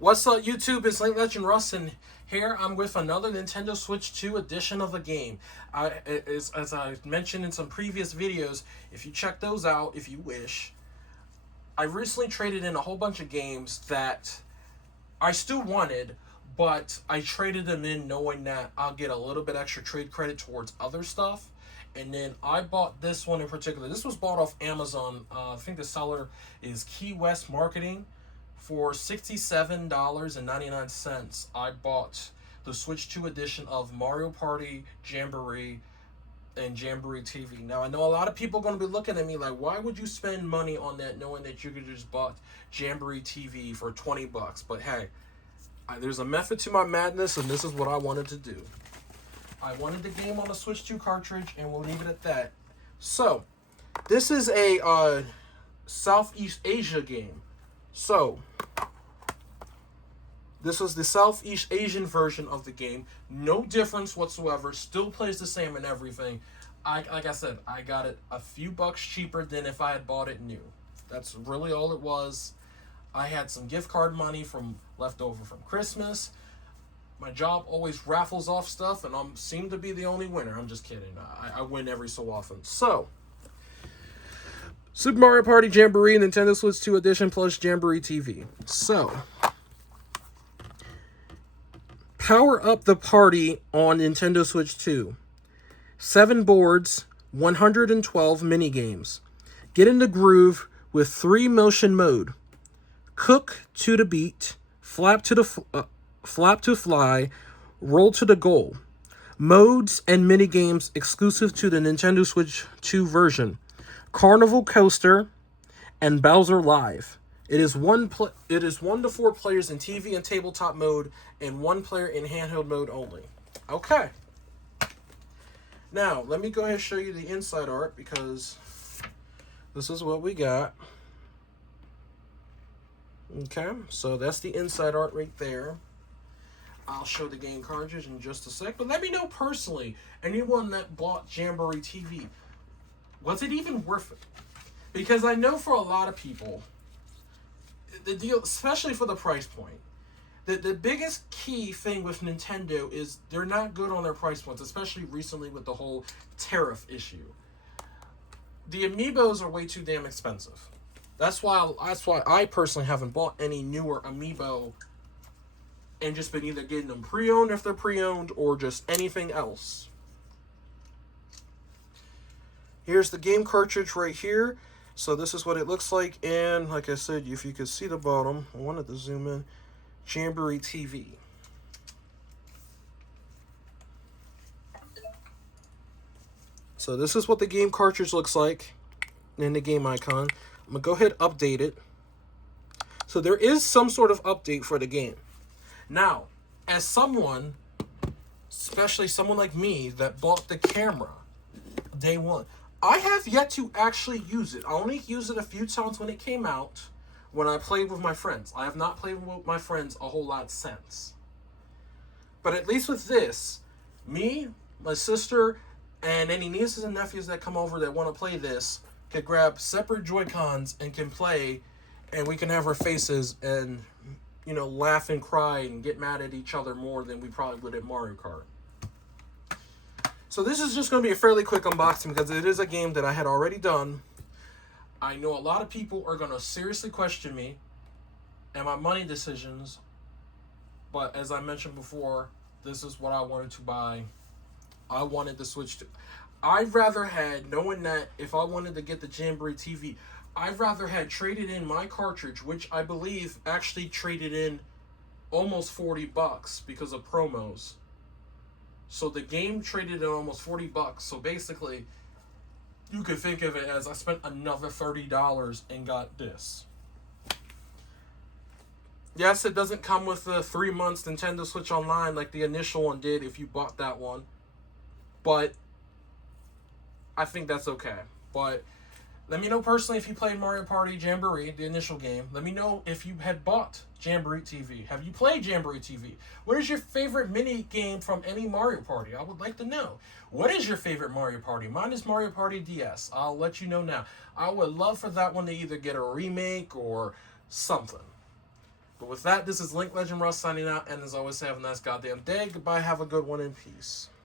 What's up, YouTube? It's Late Legend Russ, and here I'm with another Nintendo Switch 2 edition of the game. As I mentioned in some previous videos, if you check those out, if you wish, I recently traded in a whole bunch of games that I still wanted, but I traded them in knowing that I'll get a little bit extra trade credit towards other stuff. And then I bought this one in particular. This was bought off Amazon. I think the seller is Key West Marketing. For $67.99, I bought the Switch 2 edition of Mario Party, Jamboree, and Jamboree TV. Now, I know a lot of people are going to be looking at me like, why would you spend money on that knowing that you could just bought Jamboree TV for 20 bucks? But hey, there's a method to my madness, and this is what I wanted to do. I wanted the game on the Switch 2 cartridge, and we'll leave it at that. So, this is a Southeast Asia game. So, this is the Southeast Asian version of the game. No difference whatsoever. Still plays the same and everything. Like I said, I got it a few bucks cheaper than if I had bought it new. That's really all it was. I had some gift card money from left over from Christmas. My job always raffles off stuff, and I seem to be the only winner. I'm just kidding. I win every so often. So, Super Mario Party Jamboree, Nintendo Switch 2 Edition plus Jamboree TV. So, power up the party on Nintendo Switch 2. 7 boards, 112 minigames. Get in the groove with 3 motion mode. Cook to the beat, flap to fly, roll to the goal. Modes and minigames exclusive to the Nintendo Switch 2 version. Carnival Coaster and Bowser Live. It is 1 to 4 players in TV and tabletop mode, and 1 player in handheld mode only. Okay. Now, let me go ahead and show you the inside art, because this is what we got. Okay, so that's the inside art right there. I'll show the game cartridge in just a sec, but let me know personally, anyone that bought Jamboree TV, was it even worth it? Because I know for a lot of people, the deal, especially for the price point, the biggest key thing with Nintendo is they're not good on their price points, especially recently with the whole tariff issue. The amiibos are way too damn expensive. That's why I personally haven't bought any newer amiibo and just been either getting them pre-owned if they're pre-owned or just anything else. Here's the game cartridge right here. So this is what it looks like, and like I said, if you could see the bottom, I wanted to zoom in, Jamboree TV. So this is what the game cartridge looks like, and the game icon. I'm going to go ahead and update it. So there is some sort of update for the game. Now, as someone, especially someone like me, that bought the camera day one, I have yet to actually use it. I only used it a few times when it came out, when I played with my friends. I have not played with my friends a whole lot since. But at least with this, me, my sister, and any nieces and nephews that come over that want to play this could grab separate Joy-Cons and can play, and we can have our faces and, you know, laugh and cry and get mad at each other more than we probably would at Mario Kart. So this is just going to be a fairly quick unboxing because it is a game that I had already done. I know a lot of people are going to seriously question me and my money decisions. But as I mentioned before, this is what I wanted to buy. I wanted the Switch 2. I'd rather had, knowing that if I wanted to get the Jamboree TV, I'd rather had traded in my cartridge, which I believe actually traded in almost 40 bucks because of promos. So the game traded in almost 40 bucks. So basically, you could think of it as I spent another $30 and got this. Yes, it doesn't come with the 3 months Nintendo Switch Online like the initial one did if you bought that one. But I think that's okay. But let me know personally if you played Mario Party Jamboree, the initial game. Let me know if you had bought Jamboree TV. Have you played Jamboree TV? What is your favorite mini game from any Mario Party? I would like to know. What is your favorite Mario Party? Mine is Mario Party DS. I'll let you know now. I would love for that one to either get a remake or something. But with that, this is Link Legend Russ signing out, and as always, have a nice goddamn day. Goodbye, have a good one, and peace.